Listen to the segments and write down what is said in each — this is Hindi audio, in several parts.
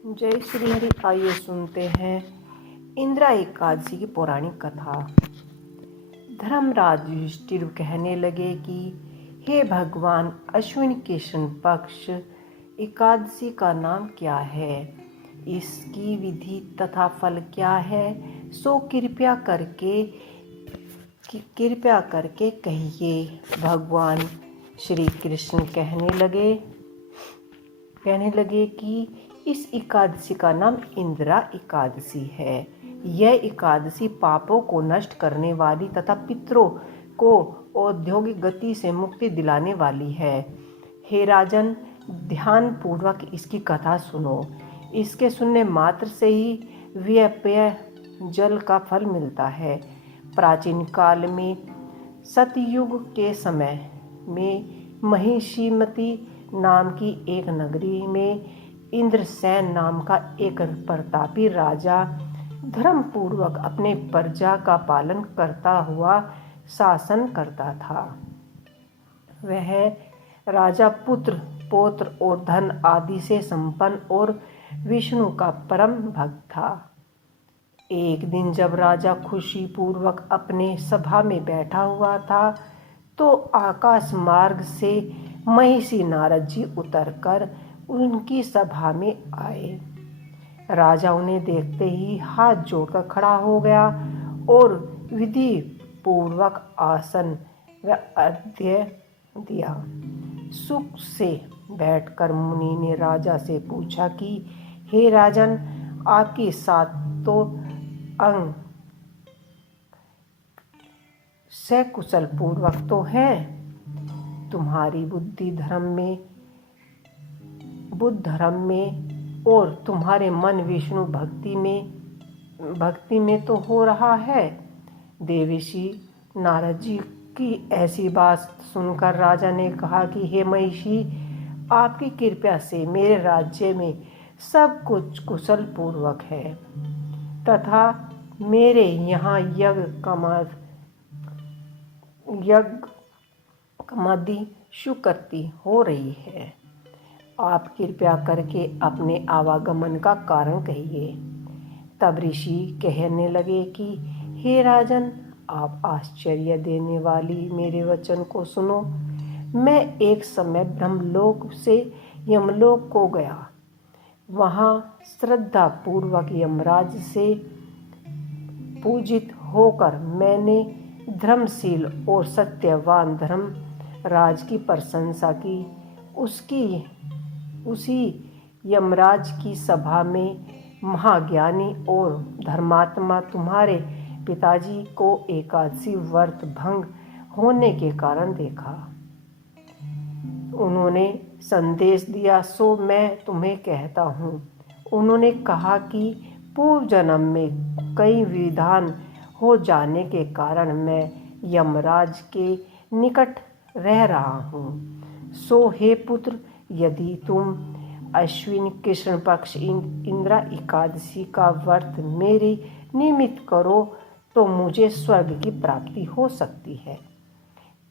जय श्री हरि। आइए सुनते हैं इंदिरा एकादशी की पौराणिक कथा। धर्मराज युधिष्ठिर कहने लगे कि हे भगवान, अश्विन कृष्ण पक्ष एकादशी का नाम क्या है, इसकी विधि तथा फल क्या है, सो कृपया करके कहिए। भगवान श्री कृष्ण कहने लगे कि इस एकादशी का नाम इंदिरा एकादशी है। यह एकादशी पापों को नष्ट करने वाली तथा पितरों को औद्योगिक गति से मुक्ति दिलाने वाली है। हे राजन, ध्यान पूर्वक इसकी कथा सुनो। इसके सुनने मात्र से ही व्यपेय जल का फल मिलता है। प्राचीन काल में सतयुग के समय में महिषीमती नाम की एक नगरी में इंद्रसेन नाम का एक प्रतापी राजा धर्मपूर्वक अपने प्रजा का पालन करता हुआ शासन करता था। वह राजा पुत्र, पौत्र और धन आदि से संपन्न और विष्णु का परम भक्त था। एक दिन जब राजा खुशी पूर्वक अपने सभा में बैठा हुआ था, तो आकाश मार्ग से महिषी नारद जी उतरकर उनकी सभा में आए। राजा उन्हें देखते ही हाथ जोड़कर खड़ा हो गया और विधि पूर्वक आसन व अर्घ्य दिया। सुख से बैठकर मुनि ने राजा से पूछा कि हे राजन, आपकी सातों अंग सकुशल पूर्वक तो है। तुम्हारी बुद्ध धर्म में और तुम्हारे मन विष्णु भक्ति में तो हो रहा है। देवर्षि नारद जी की ऐसी बात सुनकर राजा ने कहा कि हे महिषी, आपकी कृपा से मेरे राज्य में सब कुछ कुशल पूर्वक है तथा मेरे यहाँ यज्ञ कमादि सुकृति हो रही है। आप कृपया करके अपने आवागमन का कारण कहिए। तब ऋषि कहने लगे कि हे राजन, आप आश्चर्य देने वाली मेरे वचन को सुनो। मैं एक समय ब्रह्मलोक से यमलोक को गया। वहाँ श्रद्धा पूर्वक यमराज से पूजित होकर मैंने धर्मशील और सत्यवान धर्मराज की प्रशंसा की। उसी यमराज की सभा में महाज्ञानी और धर्मात्मा तुम्हारे पिताजी को एकादशी व्रत भंग होने के कारण देखा। उन्होंने संदेश दिया, सो मैं तुम्हें कहता हूँ। उन्होंने कहा कि पूर्व जन्म में कई विधान हो जाने के कारण मैं यमराज के निकट रह रहा हूँ। सो हे पुत्र, यदि तुम अश्विन कृष्ण पक्ष इंदिरा एकादशी का व्रत मेरे निमित्त करो तो मुझे स्वर्ग की प्राप्ति हो सकती है।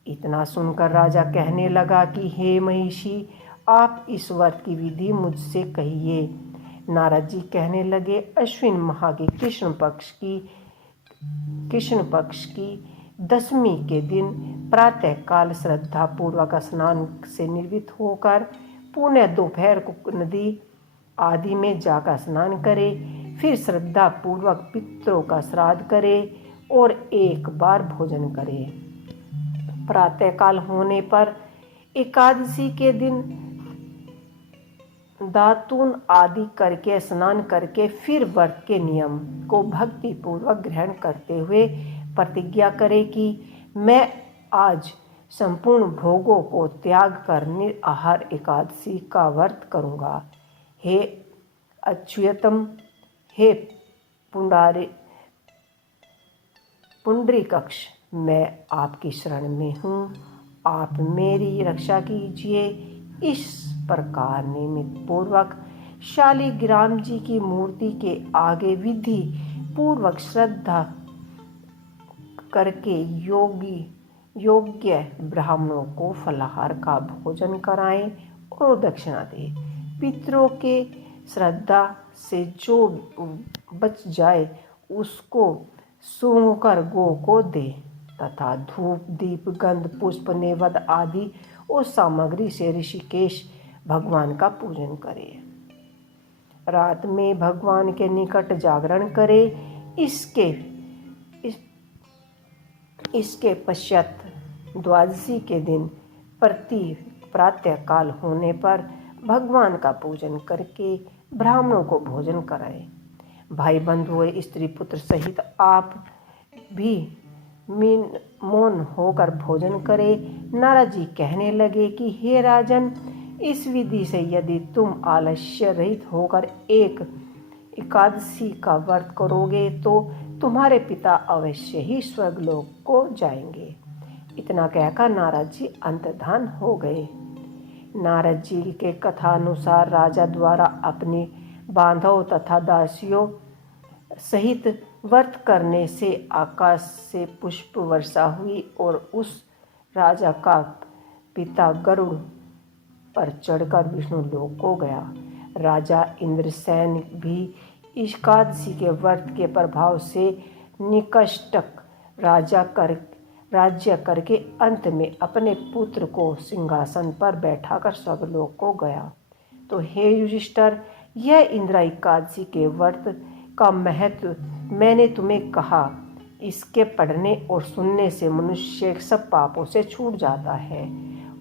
इतना सुनकर राजा कहने लगा कि हे महिषी, आप इस व्रत की विधि मुझसे कहिए। नारद जी कहने लगे, अश्विन माह के कृष्ण पक्ष की दशमी के दिन प्रातः काल श्रद्धा पूर्वक स्नान से निर्वृत्त होकर पुण्य दोपहर को नदी आदि में जाकर स्नान करे। फिर श्रद्धा पूर्वक पितरों का श्राद्ध करे और एक बार भोजन करे। प्रातः काल होने पर एकादशी के दिन दातून आदि करके स्नान करके फिर व्रत के नियम को भक्ति पूर्वक ग्रहण करते हुए प्रतिज्ञा करे कि मैं आज संपूर्ण भोगों को त्याग कर निराहार एकादशी का व्रत करूँगा। हे अच्युतम, हे पुंडरीकाक्ष, मैं आपकी शरण में हूँ। आप मेरी रक्षा कीजिए। इस प्रकार निमित्त पूर्वक शालिग्राम जी की मूर्ति के आगे विधि पूर्वक श्रद्धा करके योग्य ब्राह्मणों को फलाहार का भोजन कराएं और दक्षिणा दें। पितरों के श्रद्धा से जो बच जाए उसको सूंघ कर गो को दे तथा धूप दीप गंध पुष्प नैवेद्य आदि उस सामग्री से ऋषिकेश भगवान का पूजन करे। रात में भगवान के निकट जागरण करे। इसके पश्चात द्वादशी के दिन प्रातः काल होने पर भगवान का पूजन करके ब्राह्मणों को भोजन कराए। भाई बंधुओं स्त्री पुत्र सहित आप भी मौन होकर भोजन करे। नारद जी कहने लगे कि हे राजन, इस विधि से यदि तुम आलस्य रहित होकर एक एकादशी का व्रत करोगे तो तुम्हारे पिता अवश्य ही स्वर्गलोक को जाएंगे। इतना कहकर नारद जी अंतर्धान हो गए। नारद जी के कथानुसार राजा द्वारा अपने बांधव तथा दासियों सहित व्रत करने से आकाश से पुष्प वर्षा हुई और उस राजा का पिता गरुड़ पर चढ़कर विष्णु लोक को गया। राजा इंद्रसेन भी एकादशी के व्रत के प्रभाव से निकष्टक राज्य करके अंत में अपने पुत्र को सिंहासन पर बैठाकर स्वर्गलोक को गया। तो हे युधिष्ठिर, यह इंदिरा एकादशी के व्रत का महत्व मैंने तुम्हें कहा। इसके पढ़ने और सुनने से मनुष्य सब पापों से छूट जाता है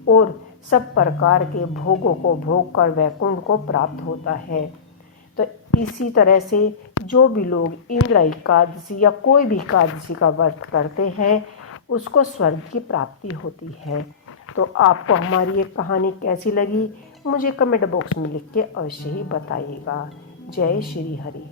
और सब प्रकार के भोगों को भोग कर वैकुंठ को प्राप्त होता है। तो इसी तरह से जो भी लोग इंदिरा एकादशी या कोई भी एकादशी का व्रत करते हैं उसको स्वर्ग की प्राप्ति होती है। तो आपको हमारी ये कहानी कैसी लगी मुझे कमेंट बॉक्स में लिख के अवश्य ही बताइएगा। जय श्री हरि।